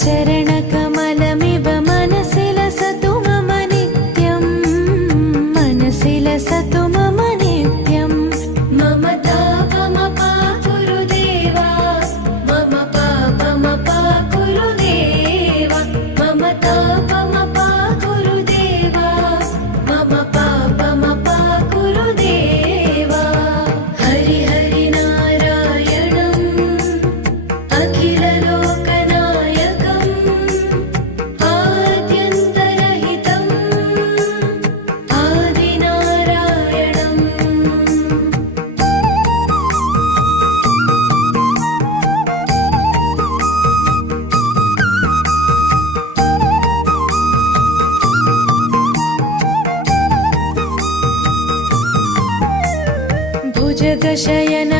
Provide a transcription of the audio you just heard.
चरणकमलमिव मनसि लसतु मम नित्यं मनसि लसतु मम नित्यं मम तापमपाकुरु देवा मम पापमपाकुरु देवा मम तापमपाकुरु देवा मम पापमपाकुरु देवा हरि हरि नारायणम् अखिललोकनायकम् आद्यन्तरहितम् आदिनारायणम् भुजगशयन